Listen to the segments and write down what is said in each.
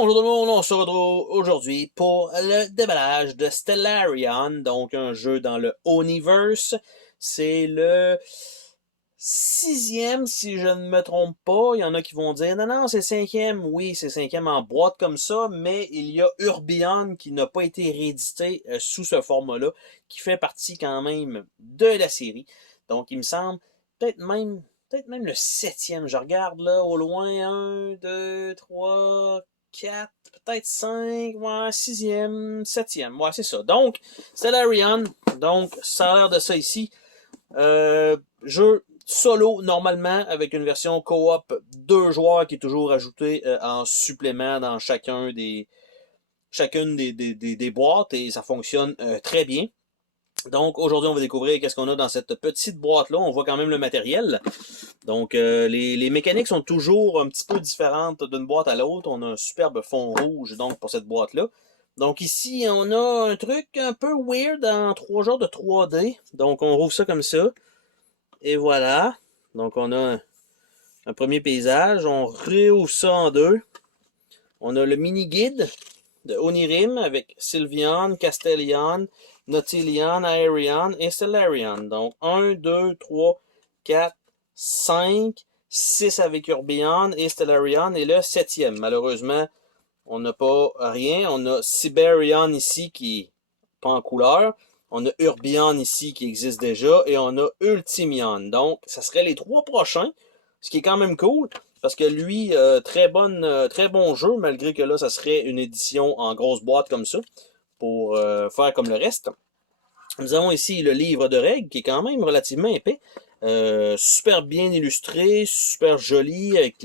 Bonjour tout le monde, on se retrouve aujourd'hui pour le déballage de Stellarion, donc un jeu dans le Oniverse. C'est le sixième, si je ne me trompe pas. Il y en a qui vont dire, non, non, c'est cinquième. Oui, c'est cinquième en boîte comme ça, mais il y a Urbion qui n'a pas été réédité sous ce format-là, qui fait partie quand même de la série. Donc, il me semble, peut-être même le septième. Je regarde là au loin, 1, 2, 3, 4, peut-être 5, ouais, sixième, septième. Ouais, c'est ça. Donc, Stellarion. Donc, ça a l'air de ça ici. Jeu solo, normalement, avec une version coop 2 joueurs qui est toujours ajoutée en supplément dans chacune des boîtes et ça fonctionne très bien. Donc, aujourd'hui, on va découvrir qu'est-ce qu'on a dans cette petite boîte-là. On voit quand même le matériel. Donc, les mécaniques sont toujours un petit peu différentes d'une boîte à l'autre. On a un superbe fond rouge, donc, pour cette boîte-là. Donc, ici, on a un truc un peu weird en 3 genres de 3D. Donc, on rouvre ça comme ça. Et voilà. Donc, on a un premier paysage. On réouvre ça en deux. On a le mini-guide de Onirim avec Sylvian, Castellion, Nautilion, Aerion et Stellarion. Donc 1, 2, 3, 4, 5, 6 avec Urbion et Stellarion et le septième. Malheureusement, on n'a pas rien. On a Siberion ici qui n'est pas en couleur. On a Urbion ici qui existe déjà et on a Ultimion. Donc, ça serait les 3 prochains, ce qui est quand même cool. Parce que lui, très bon jeu, malgré que là, ça serait une édition en grosse boîte comme ça, pour faire comme le reste. Nous avons ici le livre de règles, qui est quand même relativement épais. Super bien illustré, super joli, avec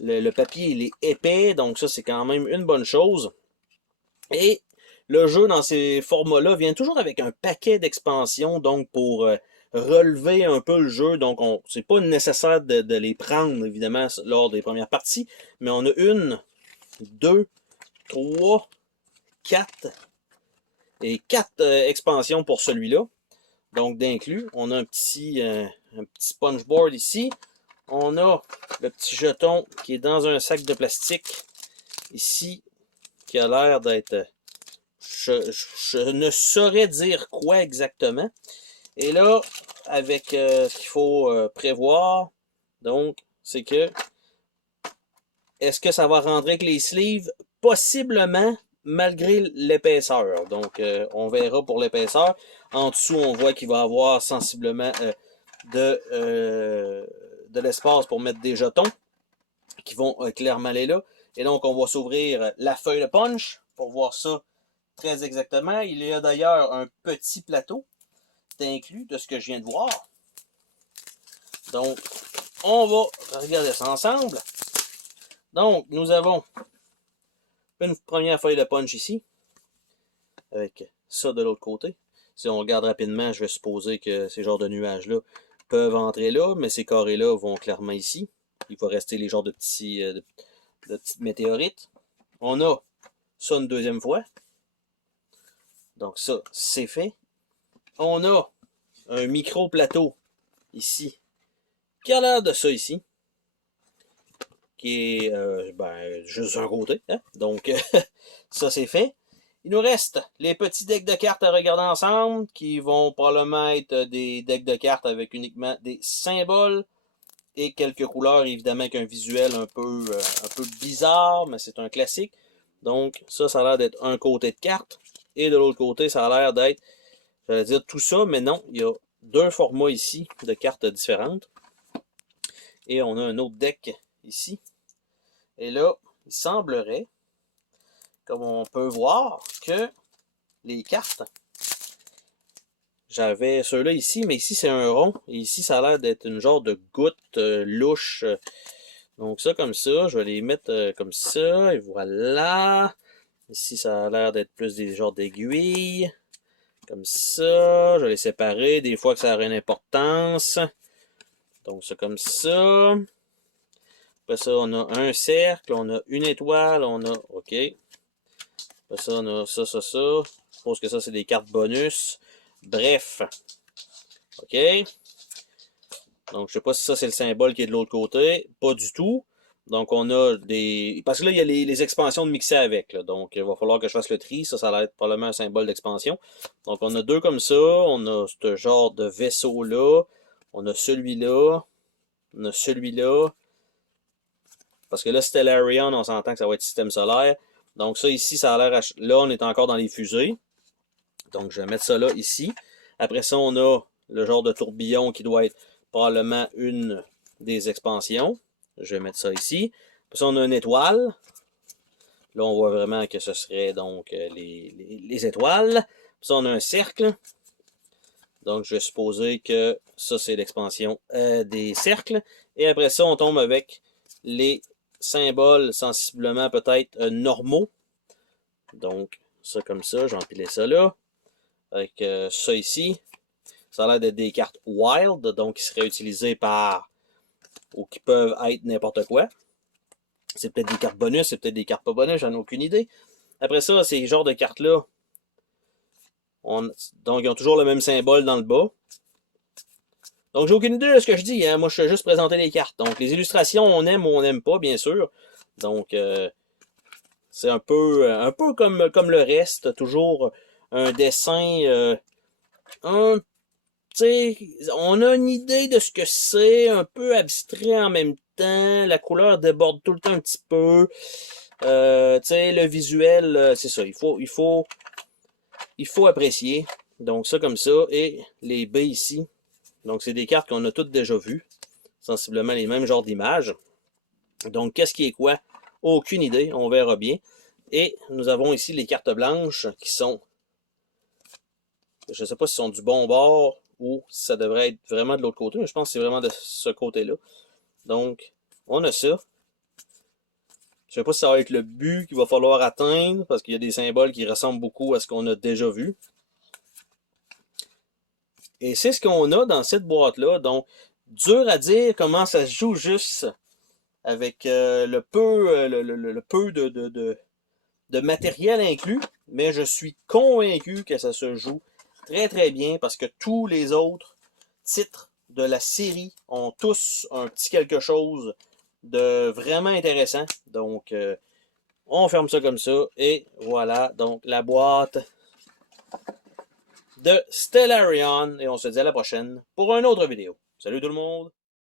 le papier il est épais, donc ça c'est quand même une bonne chose. Et le jeu dans ces formats-là vient toujours avec un paquet d'expansions, donc pour relever un peu le jeu. Donc c'est pas nécessaire de les prendre, évidemment, lors des premières parties, mais on a 1, 2, 3, 4 et 4 expansions pour celui-là. Donc d'inclus, on a un petit sponge-board ici. On a le petit jeton qui est dans un sac de plastique ici, qui a l'air d'être... Je ne saurais dire quoi exactement. Et là, avec ce qu'il faut prévoir, donc, c'est que est-ce que ça va rentrer avec les sleeves? Possiblement, malgré l'épaisseur. Donc, on verra pour l'épaisseur. En dessous, on voit qu'il va y avoir sensiblement de l'espace pour mettre des jetons qui vont clairement aller là. Et donc, on va s'ouvrir la feuille de punch pour voir ça très exactement. Il y a d'ailleurs un petit plateau inclus de ce que je viens de voir. Donc, on va regarder ça ensemble. Donc, nous avons une première feuille de punch ici, avec ça de l'autre côté. Si on regarde rapidement, je vais supposer que ces genres de nuages-là peuvent entrer là, mais ces carrés-là vont clairement ici. Il va rester les genres de petites météorites. On a ça une deuxième fois. Donc ça, c'est fait. On a un micro-plateau ici, qui a l'air de ça ici, qui est juste un côté. Hein? Donc ça, c'est fait. Il nous reste les petits decks de cartes à regarder ensemble, qui vont probablement être des decks de cartes avec uniquement des symboles et quelques couleurs, évidemment avec un visuel un peu bizarre, mais c'est un classique. Donc ça a l'air d'être un côté de carte, et de l'autre côté, ça a l'air d'être, j'allais dire tout ça, mais non, il y a 2 formats ici de cartes différentes. Et on a un autre deck ici. Et là, il semblerait, comme on peut voir, que les cartes, j'avais ceux-là ici, mais ici c'est un rond, et ici ça a l'air d'être une genre de goutte louche. Donc ça comme ça, je vais les mettre comme ça, et voilà. Ici ça a l'air d'être plus des genres d'aiguilles, comme ça. Je vais les séparer, des fois que ça aurait une importance. Donc ça comme ça. Après ça, on a un cercle, on a une étoile, on a... OK. Après ça, on a ça. Je suppose que ça, c'est des cartes bonus. Bref. OK. Donc, je sais pas si ça, c'est le symbole qui est de l'autre côté. Pas du tout. Donc, on a des... Parce que là, il y a les expansions de mixer avec. Là. Donc, il va falloir que je fasse le tri. Ça va être probablement un symbole d'expansion. Donc, on a deux comme ça. On a ce genre de vaisseau-là. On a celui-là. On a celui-là. Parce que là, Stellarion, on s'entend que ça va être système solaire. Donc, ça ici, ça a l'air... Là, on est encore dans les fusées. Donc, je vais mettre ça là, ici. Après ça, on a le genre de tourbillon qui doit être probablement une des expansions. Je vais mettre ça ici. Puis ça, on a une étoile. Là, on voit vraiment que ce serait donc les étoiles. Puis ça, on a un cercle. Donc, je vais supposer que ça, c'est l'expansion des cercles. Et après ça, on tombe avec les symboles sensiblement peut-être normaux. Donc, ça comme ça, j'ai empilé ça là. Avec ça ici. Ça a l'air d'être des cartes wild, donc qui seraient utilisées par ou qui peuvent être n'importe quoi. C'est peut-être des cartes bonus, c'est peut-être des cartes pas bonus, j'en ai aucune idée. Après ça, ces genres de cartes-là, donc ils ont toujours le même symbole dans le bas. Donc j'ai aucune idée de ce que je dis, hein. Moi je vais juste présenter les cartes. Donc les illustrations, on aime ou on n'aime pas, bien sûr. Donc c'est un peu comme le reste, toujours un dessin T'sais, on a une idée de ce que c'est, un peu abstrait en même temps. La couleur déborde tout le temps un petit peu. Le visuel, c'est ça. Il faut apprécier. Donc ça comme ça. Et les baies ici. Donc c'est des cartes qu'on a toutes déjà vues. Sensiblement les mêmes genres d'images. Donc qu'est-ce qui est quoi? Aucune idée. On verra bien. Et nous avons ici les cartes blanches qui sont... Je ne sais pas si sont du bon bord ou si ça devrait être vraiment de l'autre côté, mais je pense que c'est vraiment de ce côté-là. Donc, on a ça. Je ne sais pas si ça va être le but qu'il va falloir atteindre, parce qu'il y a des symboles qui ressemblent beaucoup à ce qu'on a déjà vu. Et c'est ce qu'on a dans cette boîte-là. Donc, dur à dire comment ça se joue juste avec le peu de matériel inclus, mais je suis convaincu que ça se joue très très bien parce que tous les autres titres de la série ont tous un petit quelque chose de vraiment intéressant. Donc, on ferme ça comme ça et voilà donc la boîte de Stellarion et on se dit à la prochaine pour une autre vidéo. Salut tout le monde!